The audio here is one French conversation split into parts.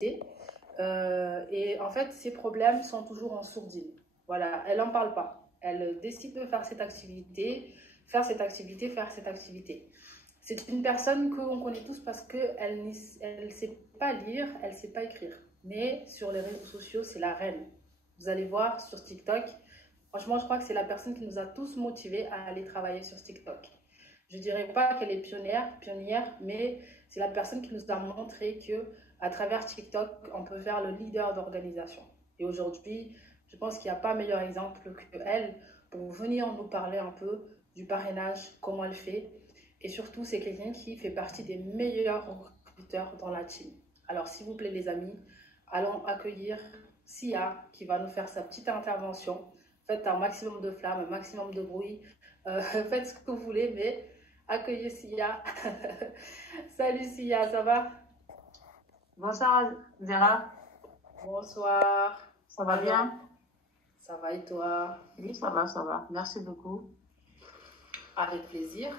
Et en fait, ces problèmes sont toujours en sourdine. Voilà, elle n'en parle pas. Elle décide de faire cette activité, faire cette activité, faire cette activité. C'est une personne qu'on connaît tous parce qu'elle ne sait pas lire, elle ne sait pas écrire. Mais sur les réseaux sociaux, c'est la reine. Vous allez voir sur TikTok, franchement, je crois que c'est la personne qui nous a tous motivés à aller travailler sur TikTok. Je ne dirais pas qu'elle est pionnière, mais c'est la personne qui nous a montré que à travers TikTok, on peut faire le leader d'organisation. Et aujourd'hui, je pense qu'il n'y a pas meilleur exemple qu'elle pour venir nous parler un peu du parrainage, comment elle fait. Et surtout, c'est quelqu'un qui fait partie des meilleurs recruteurs dans la team. Alors, s'il vous plaît, les amis, allons accueillir Sia qui va nous faire sa petite intervention. Faites un maximum de flammes, un maximum de bruit. Faites ce que vous voulez, mais accueillez Sia. Salut Sia, ça va? Bonsoir Vera, Bonsoir. ça va Alors, bien? ça va et toi? Oui, ça va. Merci beaucoup. Avec plaisir.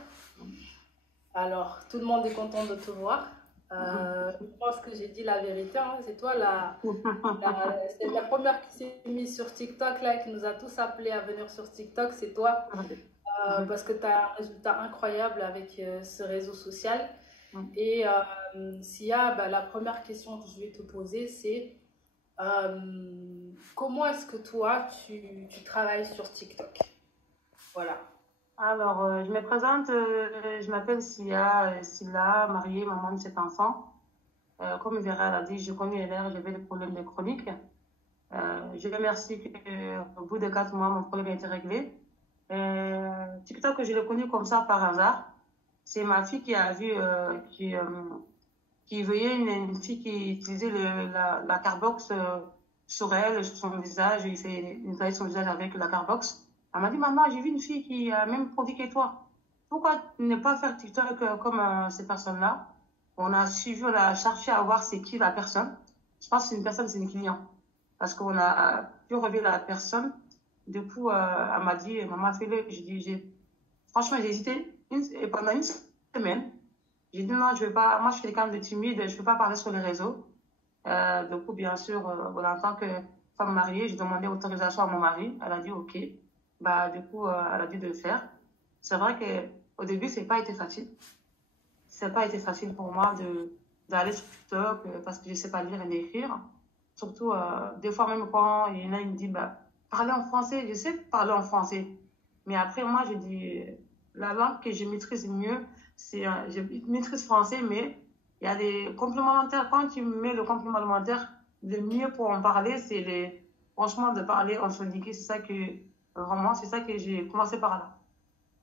Alors, tout le monde est content de te voir. Je pense que j'ai dit la vérité, hein. C'est toi c'est la première qui s'est mise sur TikTok là, et qui nous a tous appelés à venir sur TikTok, c'est toi. Parce que tu as un résultat incroyable avec ce réseau social. Et Sia, bah, la première question que je vais te poser, c'est comment est-ce que toi, tu travailles sur TikTok? Voilà. Alors, je me présente, je m'appelle Silla, mariée, maman de 7 enfants. Comme Vera l'a dit, je connais l'air, j'avais des problèmes de chronique. Je remercie qu'au bout de 4 mois, mon problème a été réglé. TikTok, je l'ai connu comme ça par hasard. C'est ma fille qui a vu, qui voyait une fille qui utilisait la Carbox sur elle, sur son visage, il fait nettoyer son visage avec la Carbox. Elle m'a dit, maman, j'ai vu une fille qui a même produit que toi. Pourquoi ne pas faire TikTok comme ces personnes-là? On a suivi, on a cherché à voir c'est qui la personne. Je pense que c'est une personne, c'est une client. Parce qu'on a pu revoir la personne. Du coup, elle m'a dit, maman, fais-le. Franchement, j'ai hésité pendant une semaine. J'ai dit non, je vais pas. Moi, je suis quelqu'un de timide, je ne peux pas parler sur les réseaux. Du coup, bien sûr, voilà, en tant que femme mariée, j'ai demandé autorisation à mon mari. Elle a dit OK. Bah, du coup, elle a dit de le faire. C'est vrai qu'au début, c'est pas été facile. C'est pas été facile pour moi d'aller sur TikTok parce que je ne sais pas lire et écrire. Surtout, des fois, même quand il y en a, il me dit, bah, parler en français, je sais parler en français. Mais après, moi, je dis, la langue que je maîtrise mieux, je maîtrise français, mais il y a des complémentaires. Quand tu mets le complémentaire, le mieux pour en parler, franchement, de parler en sonique. Vraiment, c'est ça que j'ai commencé par là.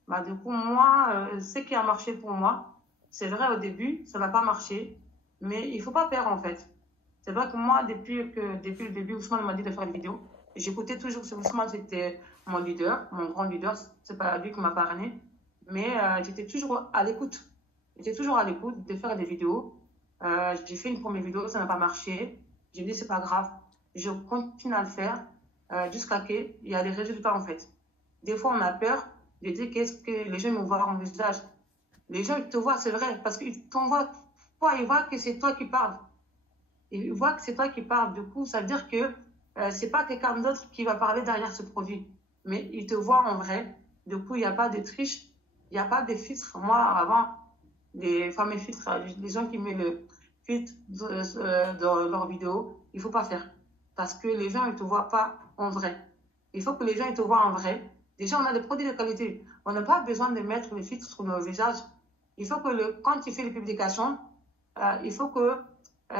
Bah, du coup, moi, ce qui a marché pour moi, c'est vrai au début, ça n'a pas marché, mais il ne faut pas perdre en fait. C'est vrai que moi, depuis le début, Ousmane m'a dit de faire une vidéo. J'écoutais toujours ce Ousmane, c'était mon leader, mon grand leader. C'est pas lui qui m'a parrainé, mais j'étais toujours à l'écoute. J'étais toujours à l'écoute de faire des vidéos. J'ai fait une première vidéo, ça n'a pas marché. J'ai dit, c'est pas grave. Je continue à le faire jusqu'à ce qu'il y a des résultats en fait. Des fois, on a peur de dire qu'est-ce que les gens me voient en visage. Les gens, ils te voient, c'est vrai, parce qu'ils t'envoient, toi, ils voient que c'est toi qui parles. Ils voient que c'est toi qui parles. Du coup, ça veut dire que c'est pas quelqu'un d'autre qui va parler derrière ce produit. Mais ils te voient en vrai. Du coup, il n'y a pas de triche, il n'y a pas de filtre. Moi, avant, les fameux filtres, les gens qui mettent le filtre dans leurs vidéos, il ne faut pas faire. Parce que les gens, ils ne te voient pas en vrai. Il faut que les gens, ils te voient en vrai. Déjà, on a des produits de qualité. On n'a pas besoin de mettre les filtres sur nos visages. Il faut que quand tu fais les publications, il faut que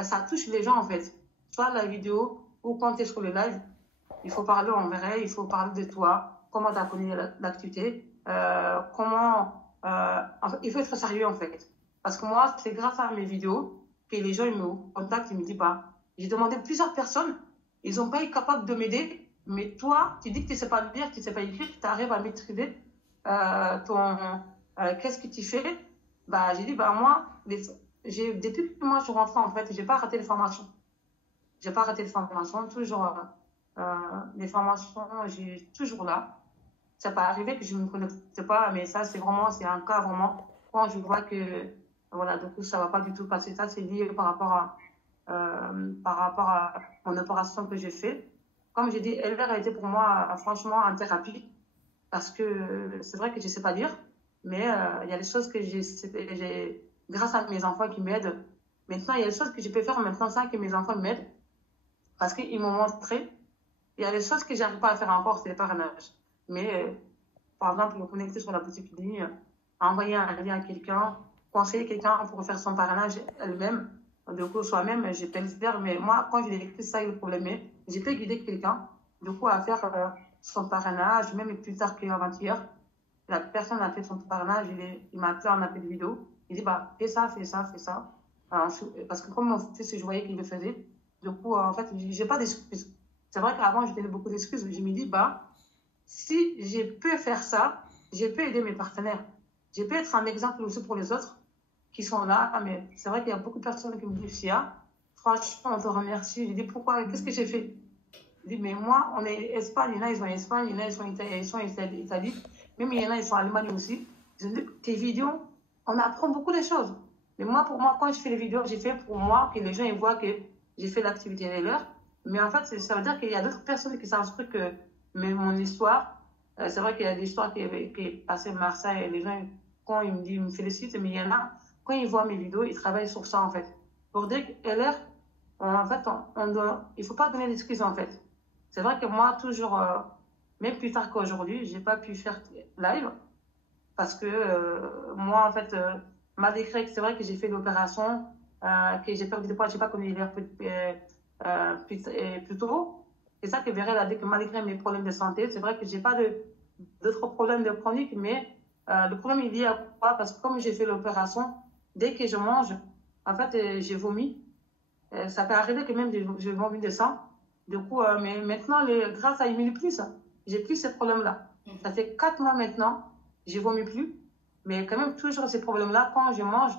ça touche les gens en fait. Soit la vidéo ou quand tu es sur le live, il faut parler en vrai, il faut parler de toi, comment tu as connu l'activité, il faut être sérieux en fait. Parce que moi, c'est grâce à mes vidéos que les gens ils me contactent, ils me disent pas. J'ai demandé plusieurs personnes, ils n'ont pas été capables de m'aider, mais toi, tu dis que tu ne sais pas lire, tu ne sais pas écrire, tu arrives à maîtriser qu'est-ce que tu fais. Bah, j'ai dit, bah, moi, depuis que moi je rentre en fait, j'ai pas arrêté les formations. J'ai pas arrêté les formations, toujours les formations, j'ai toujours là. Ça peut arriver que je ne me connecte pas, mais ça c'est un cas vraiment quand je vois que voilà, du coup ça va pas du tout passer. Ça c'est lié par rapport par rapport à mon opération que j'ai faite. Comme j'ai dit, LR a été pour moi, franchement, en thérapie. Parce que c'est vrai que je ne sais pas lire, mais il y a des choses que grâce à mes enfants qui m'aident. Maintenant, il y a des choses que je peux faire maintenant sans que mes enfants m'aident, parce qu'ils m'ont montré. Il y a des choses que je n'arrive pas à faire encore, c'est le parrainage. Mais, par exemple, me connecter sur la boutique en ligne, envoyer un lien à quelqu'un, conseiller quelqu'un pour faire son parrainage elle-même. Du coup, soi-même, je peux le faire, mais moi, quand j'ai écrit ça, le problème est, j'ai peux guider quelqu'un, du coup, à faire son parrainage, même plus tard qu'avant-hier. La personne a fait son parrainage, il m'a appelé en appel vidéo. Il dit, bah, fais ça, fais ça, fais ça. Parce que comme mon fils, je voyais qu'il le faisait, du coup, en fait, j'ai pas d'excuses. C'est vrai qu'avant, je tenais beaucoup d'excuses. Je me dis, bah, si je peux faire ça, je peux aider mes partenaires. Je peux être un exemple aussi pour les autres qui sont là. Ah, mais c'est vrai qu'il y a beaucoup de personnes qui me disent, Sia, franchement, on te remercie. Je dis, pourquoi? Qu'est-ce que j'ai fait? Je dis, mais moi, on est Espagne, il y en a, ils sont en Espagne, il y en a, ils sont en Italie, même il y en a, ils sont en Allemagne aussi. Je dis, tes vidéos, on apprend beaucoup de choses. Mais moi, pour moi, quand je fais les vidéos, j'ai fait pour moi, que les gens ils voient que j'ai fait l'activité à l'heure. Mais en fait, ça veut dire qu'il y a d'autres personnes qui s'instruisent que mon histoire. C'est vrai qu'il y a des histoires qui est passée à Marseille, et les gens, quand ils me disent, ils me félicitent, mais il y en a, quand ils voient mes vidéos, ils travaillent sur ça, en fait. Pour dire que LR, en fait, il ne faut pas donner d'excuses, en fait. C'est vrai que moi, toujours, même plus tard qu'aujourd'hui, je n'ai pas pu faire live parce que moi, en fait, malgré que c'est vrai que j'ai fait l'opération, que j'ai perdu des poids, je n'ai pas connu l'air plus tôt. C'est ça que Vérel a dit que malgré mes problèmes de santé, c'est vrai que je n'ai pas d'autres problèmes de chronique, mais le problème il est à quoi? Parce que comme j'ai fait l'opération, dès que je mange, en fait, j'ai vomi. Ça peut arriver que même je vomis de sang. Du coup, mais maintenant, grâce à Emile Plus, j'ai plus ces problèmes-là. Ça fait 4 mois maintenant, je vomis plus. Mais quand même, toujours ces problèmes-là, quand je mange,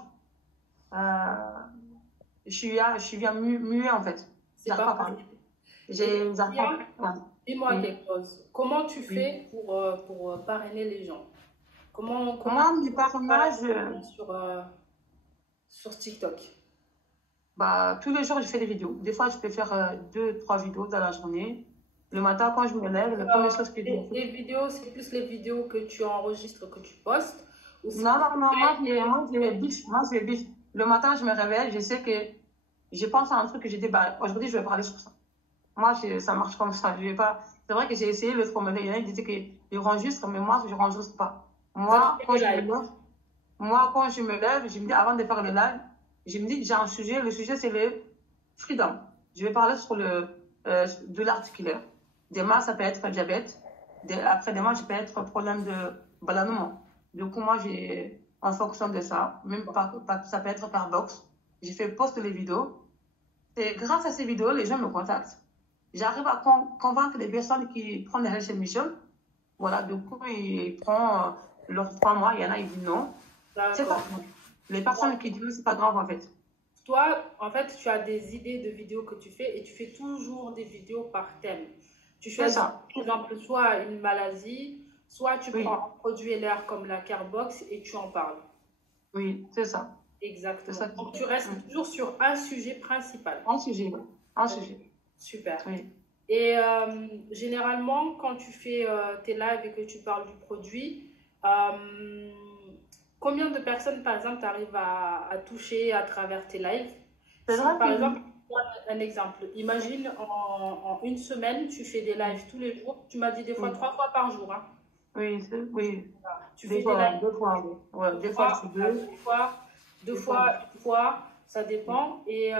je suis bien muet en fait. C'est pas parler. Dis-moi quelque chose. Comment tu fais pour parrainer les gens? Comment du parrainage sur TikTok? Bah, tous les jours, je fais des vidéos. Des fois, je peux faire 2-3 vidéos dans la journée. Le matin, quand je me lève, la première chose que je fais. Les vidéos, c'est plus les vidéos que tu enregistres, que tu postes? Non, moi, je bif. Le matin, je me réveille, je sais que je pense à un truc que j'ai dit, bah, aujourd'hui, je vais parler sur ça. Moi, ça marche comme ça. Je vais pas... C'est vrai que j'ai essayé le formuler. Il y en a qui disaient qu'ils enregistrent, mais moi, je n'enregistre pas. Moi, quand je me lève, je me dis, avant de faire le live, je me dis, j'ai un sujet. Le sujet, c'est le freedom. Je vais parler sur de l'articulaire. Demain, ça peut être diabète. Après-demain, ça peut être problème de ballonnement. Du coup, moi, en fonction de ça, même ça peut être par box, j'ai fait poster les vidéos. Et grâce à ces vidéos, les gens me contactent. J'arrive à convaincre les personnes qui prennent les Rachel Mission. Voilà, du coup, ils prennent leurs 3 mois. Il y en a, ils disent non. C'est pas grave. Les personnes qui disent c'est pas grave, en fait. Toi, en fait, tu as des idées de vidéos que tu fais et tu fais toujours des vidéos par thème. Tu choisis, par exemple, soit une maladie, soit tu prends un produit LR comme la Carbox et tu en parles. Oui, c'est ça. Exactement. Ça. Donc, tu restes toujours sur un sujet principal. Un sujet, oui. Un sujet. Super. Oui. Et généralement, quand tu fais tes lives et que tu parles du produit, combien de personnes, par exemple, tu arrives à toucher à travers tes lives? Par exemple, un exemple. Imagine, en une semaine, tu fais des lives tous les jours. Tu m'as dit des fois 3 fois par jour. Hein. Oui, oui. Voilà. Tu fais des lives 2 fois. Ouais, des fois, c'est 2 fois, une fois, ça dépend. Et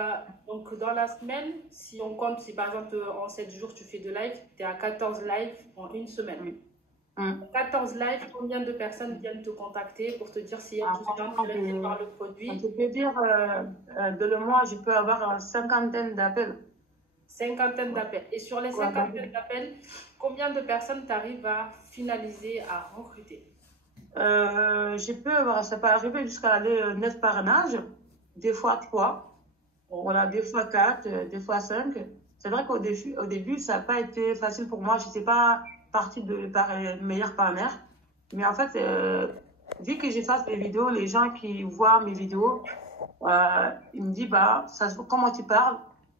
donc, dans la semaine, si on compte, si par exemple, en 7 jours, tu fais de live, tu es à 14 lives en une semaine. Oui. 14 lives, combien de personnes viennent te contacter pour te dire s'il y a tout intéressé par le produit? Je peux dire, de le mois, je peux avoir une cinquantaine d'appels. Cinquantaine d'appels. Et sur les cinquantaines d'appels, combien de personnes tu arrives à finaliser, à recruter? Ça peut arriver jusqu'à 9 parrainages, des fois 3, voilà, des fois 4, des fois 5. C'est vrai qu'au début, ça n'a pas été facile pour moi. Je n'étais pas partie par meilleur partenaire. Mais en fait, vu que je fasse des vidéos, les gens qui voient mes vidéos, Il me dit, bah, comment tu parles?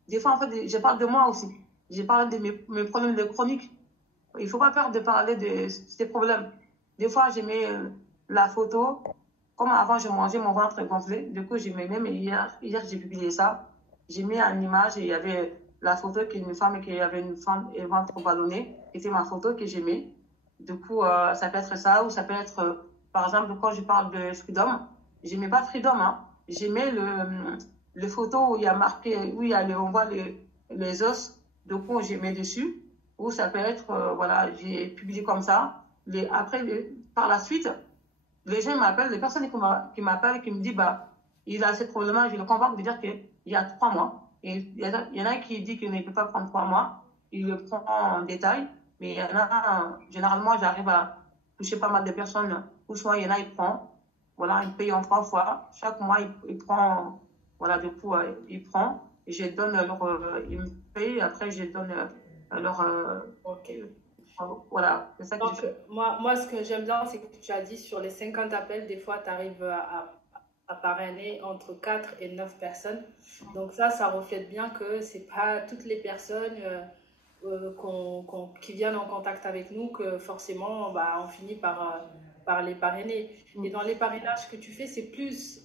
Des fois, en fait, je parle de moi aussi. J'ai parlé de mes problèmes de chronique. Il ne faut pas peur de parler de ces problèmes. Des fois, je mets la photo. Comme avant, je mangeais mon ventre gonflé. Du coup, je mets même hier j'ai publié ça. J'ai mis une image et il y avait la photo d'une femme qui avait une femme et ventre ballonné. C'était ma photo que j'ai mis. Du coup, ça peut être ça ou ça peut être, par exemple, quand je parle de freedom, je mets pas freedom, hein. Je mets le photo où il y a marqué, où il y a on voit les os. Du coup, je mets dessus. Ou ça peut être, voilà, j'ai publié comme ça. Après, par la suite, les gens m'appellent, les personnes qui m'appellent, qui me disent, bah, il a ce problème-là, je le convainc de dire qu'il y a 3 mois. Et il y en a qui dit qu'il ne peut pas prendre 3 mois. Il le prend en détail. Mais il y en a, généralement, j'arrive à toucher pas mal de personnes. Ou soit il y en a, il prend. Voilà, il paye en 3 fois. Chaque mois, il prend, voilà, du coup, il prend. Et je donne leur, il me paye, après, je donne leur, Ok. voilà, c'est ça que je Donc, fais. moi, ce que j'aime bien, c'est que tu as dit sur les 50 appels, des fois, tu arrives à parrainer entre 4 et 9 personnes. Donc, ça reflète bien que c'est pas toutes les personnes qui viennent en contact avec nous que forcément, bah, on finit par les parrainer. Et dans les parrainages que tu fais, c'est plus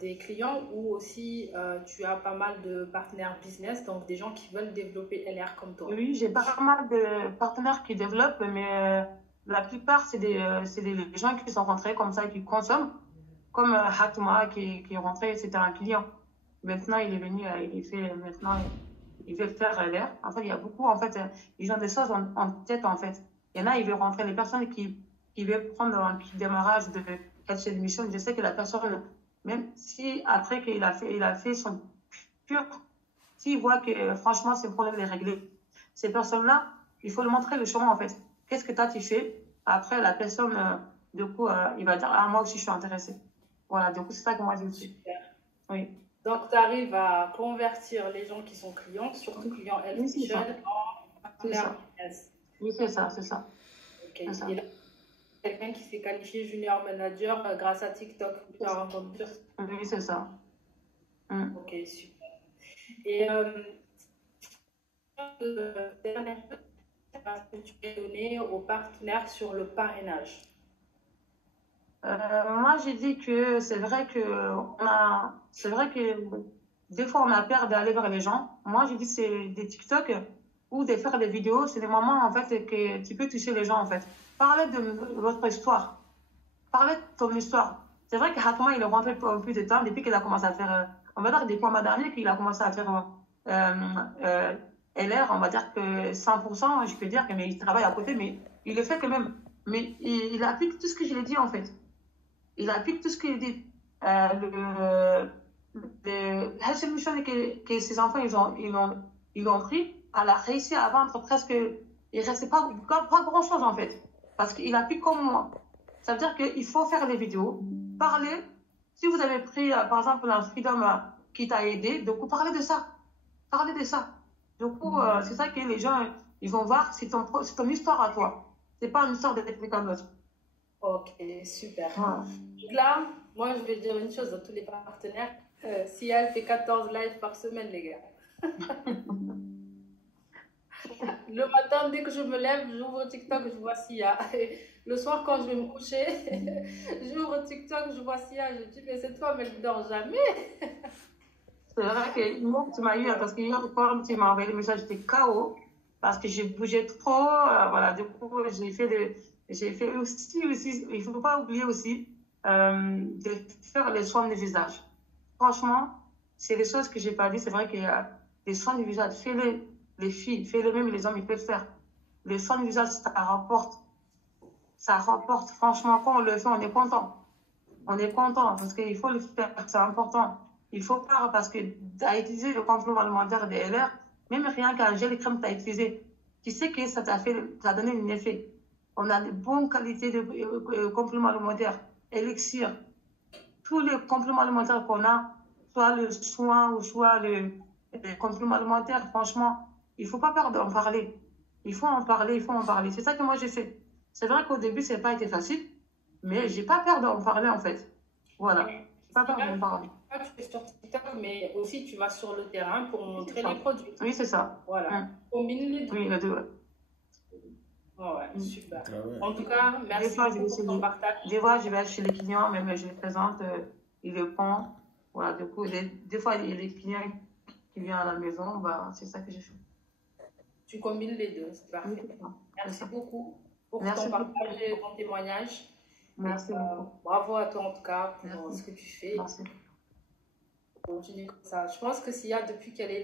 des clients ou aussi tu as pas mal de partenaires business, donc des gens qui veulent développer LR comme toi. Oui, j'ai pas mal de partenaires qui développent, mais la plupart, c'est des gens qui sont rentrés comme ça, qui consomment, comme Hatma qui est rentré, c'était un client. Maintenant, il est venu, maintenant, il veut faire l'air. En fait, il y a beaucoup, en fait, ils ont des choses en tête, en fait. Il y en a, ils veulent rentrer, les personnes qui veulent prendre un petit démarrage de catch admission. Je sais que la personne, même si après il a fait son pur, s'il voit que franchement, ce problème est réglé, ces personnes-là, il faut leur montrer le chemin, en fait. Qu'est-ce que toi, tu fais? Après, la personne, du coup, il va dire, ah, moi aussi, je suis intéressée. Voilà, du coup, c'est ça que moi, je fais. Super. Oui. Donc, tu arrives à convertir les gens qui sont clients, surtout clients Oui, Health c'est Mission, ça. en C'est partenaires ça. business. Oui, c'est ça, c'est ça. Ok. C'est ça. Et là, quelqu'un qui s'est qualifié junior manager grâce à TikTok. Tu as entendu sur... Oui, c'est ça. Mm. Ok, super. Et dernière que tu peux donner aux partenaires sur le parrainage. Moi, j'ai dit que c'est vrai que des fois, on a peur d'aller vers les gens. Moi, j'ai dit c'est des TikTok ou de faire des vidéos. C'est des moments, en fait, que tu peux toucher les gens, en fait. Parler de votre histoire. Parler de ton histoire. C'est vrai que Hatma, il est rentré pour plus de temps depuis qu'il a commencé à faire, on va dire, depuis le mois dernier qu'il a commencé à faire LR, on va dire que 100%, je peux dire que mais il travaille à côté, mais il le fait quand même. Mais il applique tout ce que je lui ai dit, en fait. Il applique tout ce qu'il dit. Le Health Solution que ses enfants ils ont pris, elle a réussi à vendre presque. Il ne restait pas grand chose en fait. Parce qu'il applique comme moi. Ça veut dire qu'il faut faire des vidéos, parler. Si vous avez pris par exemple un Freedom qui t'a aidé, donc parlez de ça. Parlez de ça. Du coup, c'est ça que les gens ils vont voir, c'est ton histoire à toi. C'est pas une histoire de quelqu'un d'autre. Ok, super. Voilà. Là, moi, je vais dire une chose à tous les partenaires. Si elle fait 14 lives par semaine, les gars. Le matin, dès que je me lève, j'ouvre TikTok, je vois Sia. Le soir, quand je vais me coucher, j'ouvre TikTok, je vois Sia. Je dis, mais cette femme, elle ne dort jamais. C'est vrai que moi, tu m'as eu, parce que hier, quand tu m'as envoyé le message, j'étais KO, parce que j'ai bougé trop. Voilà, du coup, j'ai fait aussi, il ne faut pas oublier aussi de faire les soins du visage. Franchement, c'est des choses que je n'ai pas dit. C'est vrai qu'il y a des soins du visage. Fais-les, les filles, fais-les même les hommes, ils peuvent faire. Les soins du visage, ça rapporte. Ça rapporte. Franchement, quand on le fait, on est content. On est content parce qu'il faut le faire, c'est important. Il faut pas, parce que tu as utilisé le complément alimentaire des LR, même rien qu'un gel et crème que tu as utilisé, tu sais que ça t'a donné un effet. On a de bonnes qualités de compléments alimentaires, élixir, tous les compléments alimentaires qu'on a, soit le soin ou soit le complément alimentaire, franchement, il ne faut pas peur d'en parler. Il faut en parler, il faut en parler. C'est ça que moi j'ai fait. C'est vrai qu'au début, ça n'a pas été facile, mais j'ai pas peur d'en parler en fait. Voilà. Pas pardon, pardon. Tu es sur TikTok, mais aussi tu vas sur le terrain pour montrer ça. les produits. Oui, c'est ça. Voilà. Combine les deux. Oui, les deux, ouais. Ouais, super. Ah ouais. En tout cas, merci beaucoup pour ton partage. Des fois, je vais chez les clients, même je les présente, ils le font. Voilà, du coup, des fois, il y a les clients qui viennent à la maison, bah, c'est ça que je fais. Tu combines les deux, c'est parfait. Merci beaucoup pour ton partage et ton témoignage. Merci beaucoup. Bravo à toi en tout cas pour ce que tu fais. Merci. Continue comme ça. Je pense que s'il y a depuis qu'elle est